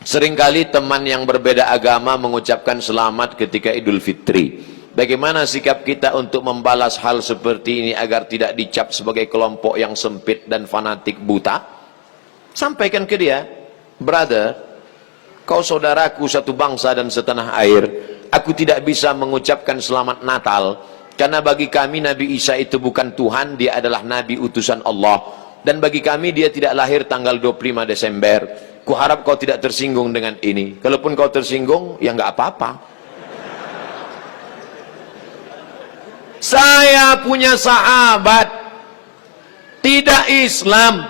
Seringkali teman yang berbeda agama mengucapkan selamat ketika Idul Fitri. Bagaimana sikap kita untuk membalas hal seperti ini agar tidak dicap sebagai kelompok yang sempit dan fanatik buta? Sampaikan ke dia, brother, kau saudaraku satu bangsa dan setanah air. Aku tidak bisa mengucapkan selamat Natal karena bagi kami Nabi Isa itu bukan Tuhan, dia adalah Nabi utusan Allah. Dan bagi kami dia tidak lahir tanggal 25 Desember. Kuharap kau tidak tersinggung dengan ini. Kalaupun kau tersinggung, ya nggak apa-apa. Saya punya sahabat tidak Islam,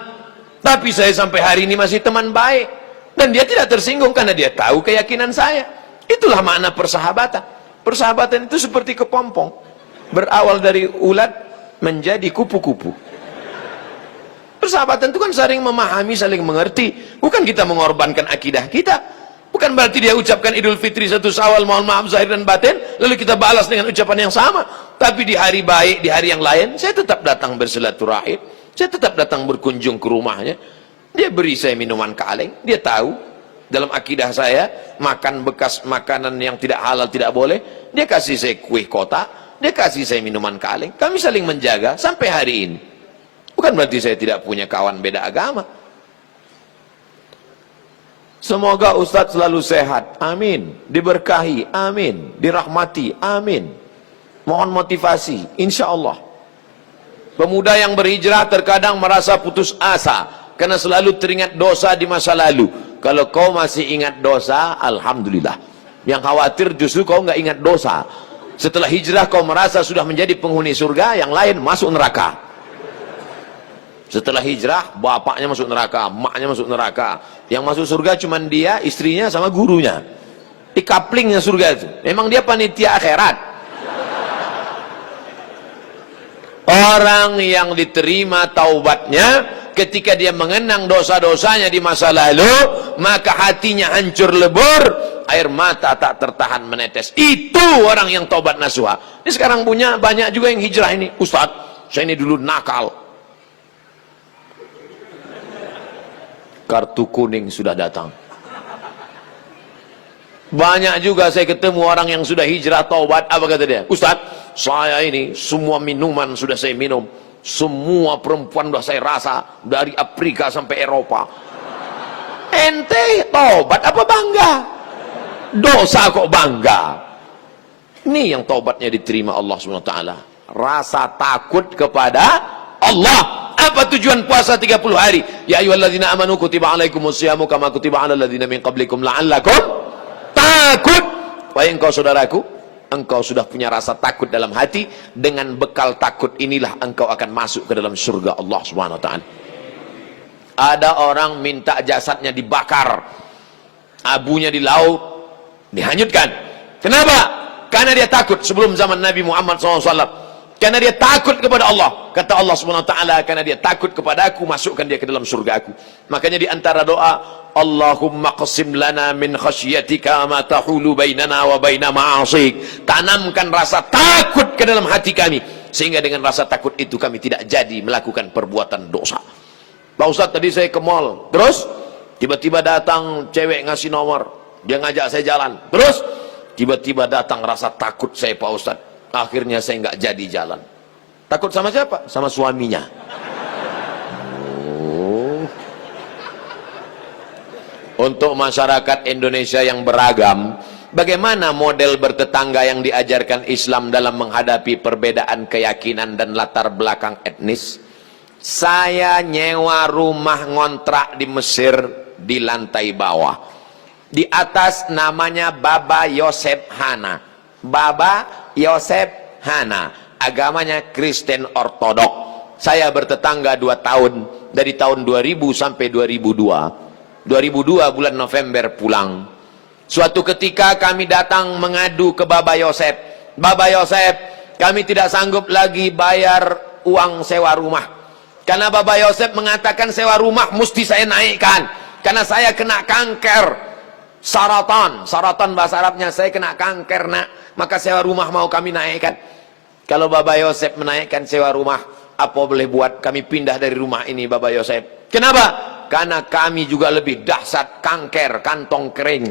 tapi saya sampai hari ini masih teman baik. Dan dia tidak tersinggung karena dia tahu keyakinan saya. Itulah makna persahabatan. Persahabatan itu seperti kepompong, berawal dari ulat menjadi kupu-kupu. Persahabatan itu kan saling memahami, saling mengerti. Bukan kita mengorbankan akidah kita. Bukan berarti dia ucapkan Idul Fitri 1 Syawal, mohon maaf zahir dan batin, lalu kita balas dengan ucapan yang sama. Tapi di hari baik, di hari yang lain, saya tetap datang bersilaturahim. Saya tetap datang berkunjung ke rumahnya. Dia beri saya minuman kaleng. Dia tahu dalam akidah saya makan bekas makanan yang tidak halal tidak boleh. Dia kasih saya kue kotak, dia kasih saya minuman kaleng. Kami saling menjaga sampai hari ini. Bukan berarti saya tidak punya kawan beda agama. Semoga Ustadz selalu sehat, amin. Diberkahi, amin. Dirahmati, amin. Mohon motivasi, insya Allah. Pemuda yang berhijrah terkadang merasa putus asa karena selalu teringat dosa di masa lalu. Kalau kau masih ingat dosa, alhamdulillah. Yang khawatir justru kau nggak ingat dosa. Setelah hijrah kau merasa sudah menjadi penghuni surga, yang lain masuk neraka. Setelah hijrah, bapaknya masuk neraka, emaknya masuk neraka. Yang masuk surga cuma dia, istrinya, sama gurunya. Di kaplingnya surga itu. Memang dia panitia akhirat. Orang yang diterima taubatnya, ketika dia mengenang dosa-dosanya di masa lalu, maka hatinya hancur lebur, air mata tak tertahan menetes. Itu orang yang taubat nasuha. Ini sekarang punya banyak juga yang hijrah ini. Ustadz, saya ini dulu nakal. Kartu kuning sudah datang. Banyak juga saya ketemu orang yang sudah hijrah taubat. Apa kata dia? Ustadz, saya ini semua minuman sudah saya minum, semua perempuan sudah saya rasa, dari Afrika sampai Eropa. Ente taubat apa bangga? Dosa kok bangga? Ini yang taubatnya diterima Allah SWT. Rasa takut kepada Allah. Apa tujuan puasa 30 hari? Ya ayyuhalladzina amanu kutiba alaikumusyamu kama kutiba alal ladzina min qablikum la'allakum takut. Wahai engkau saudaraku, engkau sudah punya rasa takut dalam hati. Dengan bekal takut inilah engkau akan masuk ke dalam surga Allah Subhanahu wa taala. Ada orang minta jasadnya dibakar, abunya di laut dihanyutkan. Kenapa? Karena dia takut. Sebelum zaman Nabi Muhammad SAW, karena dia takut kepada Allah. Kata Allah SWT, karena dia takut kepada aku, masukkan dia ke dalam surga aku. Makanya di antara doa, Allahumma qasim lana min khasyatika ma tahulu bainana wa baina ma'asik. Tanamkan rasa takut ke dalam hati kami, sehingga dengan rasa takut itu kami tidak jadi melakukan perbuatan dosa. Pak Ustadz, tadi saya ke mall, terus tiba-tiba datang cewek ngasih nomor, dia ngajak saya jalan, terus tiba-tiba datang rasa takut saya, Pak Ustadz. Akhirnya saya nggak jadi jalan. Takut sama siapa? Sama suaminya. Untuk masyarakat Indonesia yang beragam, bagaimana model bertetangga yang diajarkan Islam dalam menghadapi perbedaan keyakinan dan latar belakang etnis? Saya nyewa rumah ngontrak di Mesir di lantai bawah. Di atas namanya Baba Yosef Hana. Baba Yosef Hana, agamanya Kristen Ortodok. Saya bertetangga 2 tahun, dari tahun 2000 sampai 2002. 2002 bulan November pulang. Suatu ketika kami datang mengadu ke Baba Yosef. Baba Yosef, kami tidak sanggup lagi bayar uang sewa rumah. Karena Baba Yosef mengatakan sewa rumah mesti saya naikkan. Karena saya kena kanker. Saratan bahasa Arabnya, saya kena kanker nak, maka sewa rumah mau kami naikkan. Kalau Baba Yosef menaikkan sewa rumah, apa boleh buat, kami pindah dari rumah ini Baba Yosef. Kenapa? karena kami juga lebih dahsyat kanker kantong kering.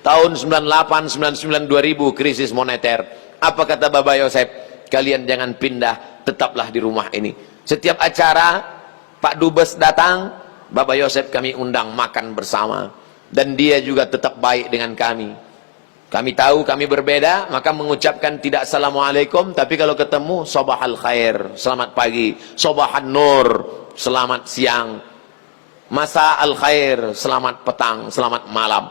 Tahun 98, 99, 2000 krisis moneter. Apa kata Bapak Yosef? Kalian jangan pindah, tetaplah di rumah ini. Setiap acara Pak Dubes datang, Bapak Yosef kami undang makan bersama. Dan dia juga tetap baik dengan kami. Kami tahu kami berbeda, maka mengucapkan tidak assalamualaikum, tapi kalau ketemu sabahal khair, selamat pagi, sabahan nur, selamat siang, masa al khair, selamat petang, selamat malam.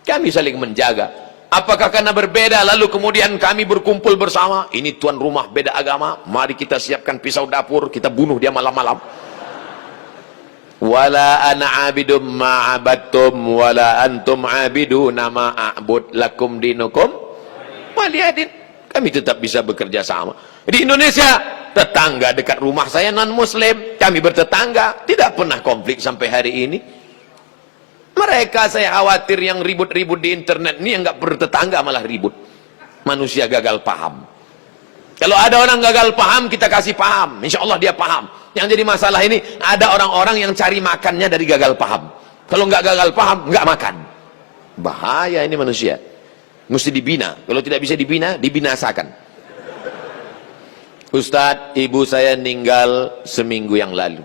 Kami saling menjaga. Apakah karena berbeda lalu kemudian kami berkumpul bersama? Ini tuan rumah beda agama, mari kita siapkan pisau dapur, kita bunuh dia malam-malam. Wala ana abidum ma'abadtum wala antum abiduna ma'abud lakum dinukum waliyadin. Kami tetap bisa bekerja sama. Di Indonesia, tetangga dekat rumah saya non muslim, kami bertetangga, tidak pernah konflik sampai hari ini. Mereka saya khawatir yang ribut-ribut di internet ini yang nggak bertetangga malah ribut. Manusia gagal paham. Kalau ada orang gagal paham, kita kasih paham, insya Allah dia paham. Yang jadi masalah ini, ada orang-orang yang cari makannya dari gagal paham. Kalau nggak gagal paham, nggak makan. Bahaya ini manusia. Mesti dibina. Kalau tidak bisa dibina, dibinasakan. Ustadz, ibu saya meninggal seminggu yang lalu.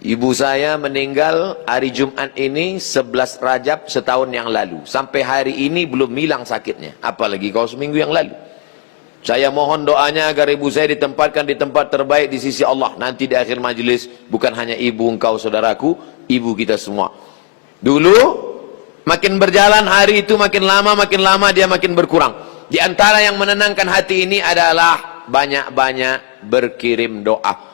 Ibu saya meninggal hari Jumat ini 11 Rajab setahun yang lalu. Sampai hari ini belum hilang sakitnya. Apalagi kalau seminggu yang lalu. Saya mohon doanya agar ibu saya ditempatkan di tempat terbaik di sisi Allah. Nanti di akhir majelis, bukan hanya ibu engkau saudaraku, ibu kita semua. Dulu, makin berjalan hari itu makin lama dia makin berkurang. Di antara yang menenangkan hati ini adalah banyak-banyak berkirim doa.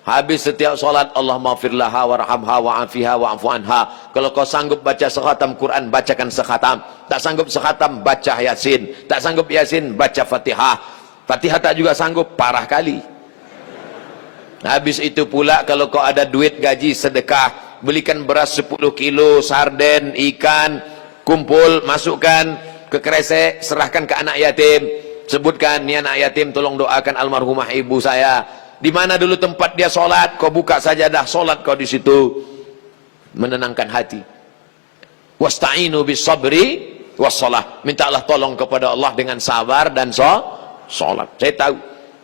Habis setiap solat, Allah maghfir laha warhamha wa'afiha wa'afu anha. Kalau kau sanggup baca sekhatam Quran, bacakan sekhatam. Tak sanggup sekhatam, baca Yasin. Tak sanggup Yasin, baca Fatihah. Fatihah tak juga sanggup, parah kali. Habis itu pula kalau kau ada duit gaji sedekah, belikan beras 10 kilo, sarden, ikan, kumpul, masukkan ke kresek, serahkan ke anak yatim. Sebutkan, ni anak yatim tolong doakan almarhumah ibu saya. Di mana dulu tempat dia solat, kau buka sajadah solat kau di situ, menenangkan hati. Wasta'inu bis sabri wassalah. Mintalah tolong kepada Allah dengan sabar dan solat. Saya tahu,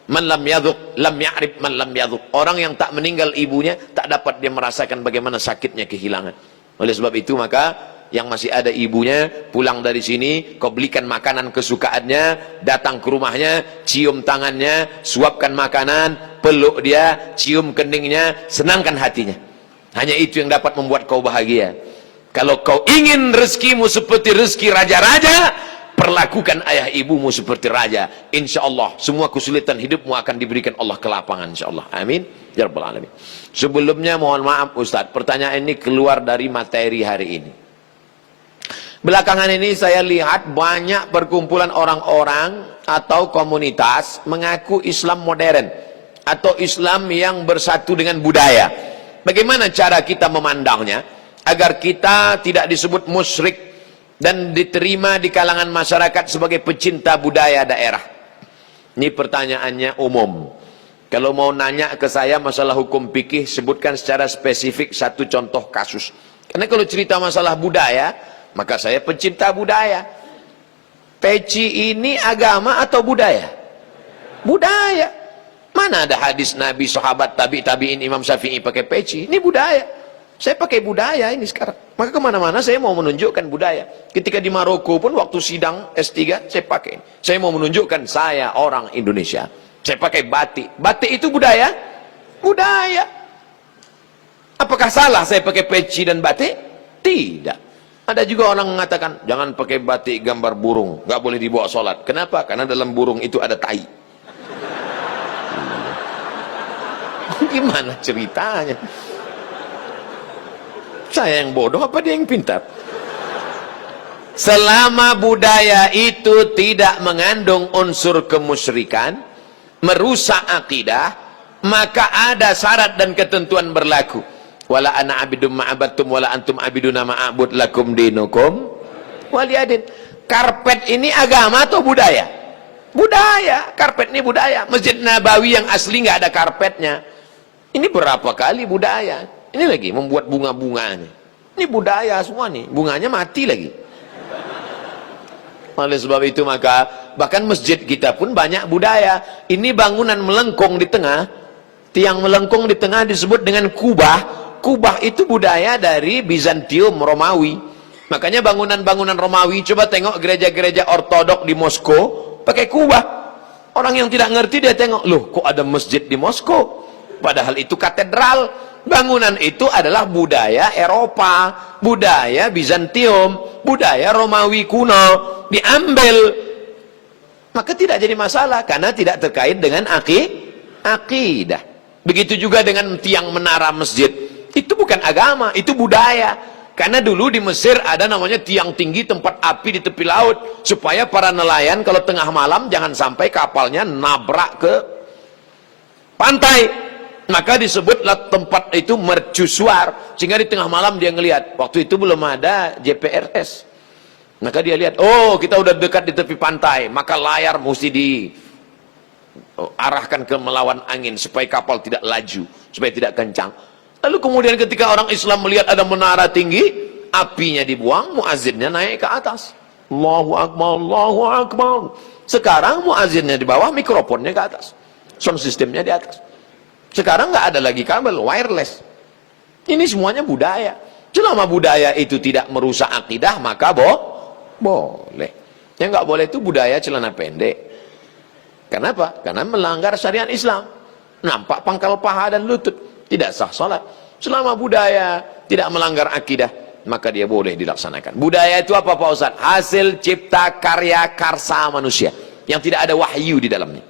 man lam yadhuq lam ya'rif man lam yadhuq. Orang yang tak meninggal ibunya tak dapat dia merasakan bagaimana sakitnya kehilangan. Oleh sebab itu maka yang masih ada ibunya pulang dari sini, kau belikan makanan kesukaannya, datang ke rumahnya, cium tangannya, suapkan makanan, peluk dia, cium keningnya, senangkan hatinya. Hanya itu yang dapat membuat kau bahagia. Kalau kau ingin rezekimu seperti rezeki raja-raja, perlakukan ayah ibumu seperti raja. Insya Allah semua kesulitan hidupmu akan diberikan Allah kelapangan, insya Allah. Amin ya rabbal alamin. Sebelumnya mohon maaf Ustadz, pertanyaan ini keluar dari materi hari ini. Belakangan ini saya lihat banyak perkumpulan orang-orang atau komunitas mengaku Islam modern atau Islam yang bersatu dengan budaya. Bagaimana cara kita memandangnya agar kita tidak disebut musyrik dan diterima di kalangan masyarakat sebagai pecinta budaya daerah? Ini pertanyaannya umum. Kalau mau nanya ke saya masalah hukum fikih, sebutkan secara spesifik satu contoh kasus. Karena kalau cerita masalah budaya, maka saya pecinta budaya. Peci ini agama atau budaya? Budaya. Mana ada hadis Nabi, sahabat, tabi'in, Imam Syafi'i pakai peci? Ini budaya. Saya pakai budaya ini sekarang. Maka kemana-mana saya mau menunjukkan budaya. Ketika di Maroko pun waktu sidang S3 saya pakai. Saya mau menunjukkan saya orang Indonesia. Saya pakai batik. Batik itu budaya? Budaya. Apakah salah saya pakai peci dan batik? Tidak. Ada juga orang mengatakan, jangan pakai batik gambar burung, nggak boleh dibawa sholat. Kenapa? Karena dalam burung itu ada tai. Gimana ceritanya? Saya yang bodoh apa dia yang pintar? Selama budaya itu tidak mengandung unsur kemusyrikan, merusak akidah, maka ada syarat dan ketentuan berlaku. Wala ana abidum ma'abattum wala antum abiduna ma'abud lakum dinukum waliyadin. Karpet ini agama atau budaya? Budaya. Karpet ini budaya. Masjid Nabawi yang asli nggak ada karpetnya. Ini berapa kali budaya. Ini lagi membuat bunga-bunganya. Ini budaya semua nih, bunganya mati lagi. Oleh sebab itu maka bahkan masjid kita pun banyak budaya. Ini bangunan melengkung di tengah, tiang melengkung di tengah disebut dengan kubah. Kubah itu budaya dari Bizantium, Romawi. Makanya bangunan-bangunan Romawi, coba tengok gereja-gereja ortodok di Moskow pakai kubah. Orang yang tidak ngerti dia tengok, loh kok ada masjid di Moskow? Padahal itu katedral. Bangunan itu adalah budaya Eropa, budaya Bizantium, budaya Romawi kuno, diambil. Maka tidak jadi masalah karena tidak terkait dengan akidah. Begitu juga dengan tiang menara masjid. Itu bukan agama, itu budaya. Karena dulu di Mesir ada namanya tiang tinggi tempat api di tepi laut supaya para nelayan kalau tengah malam jangan sampai kapalnya nabrak ke pantai. Maka disebutlah tempat itu mercusuar, sehingga di tengah malam dia ngelihat. Waktu itu belum ada GPRS. Maka dia lihat, oh kita udah dekat di tepi pantai, maka layar mesti diarahkan ke melawan angin supaya kapal tidak laju, supaya tidak kencang. Lalu kemudian ketika orang Islam melihat ada menara tinggi, apinya dibuang, muazzinnya naik ke atas. Allahu Akbar, Allahu Akbar. Sekarang muazzinnya di bawah, mikrofonnya ke atas, sound systemnya di atas. Sekarang nggak ada lagi kabel, wireless. Ini semuanya budaya. Selama budaya itu tidak merusak akidah, maka boleh. Yang nggak boleh itu budaya celana pendek. Kenapa? Karena melanggar syariat Islam. Nampak pangkal paha dan lutut. Tidak sah salat. Selama budaya tidak melanggar akidah, maka dia boleh dilaksanakan. Budaya itu apa Pak Ustaz? Hasil cipta karya karsa manusia. Yang tidak ada wahyu di dalamnya.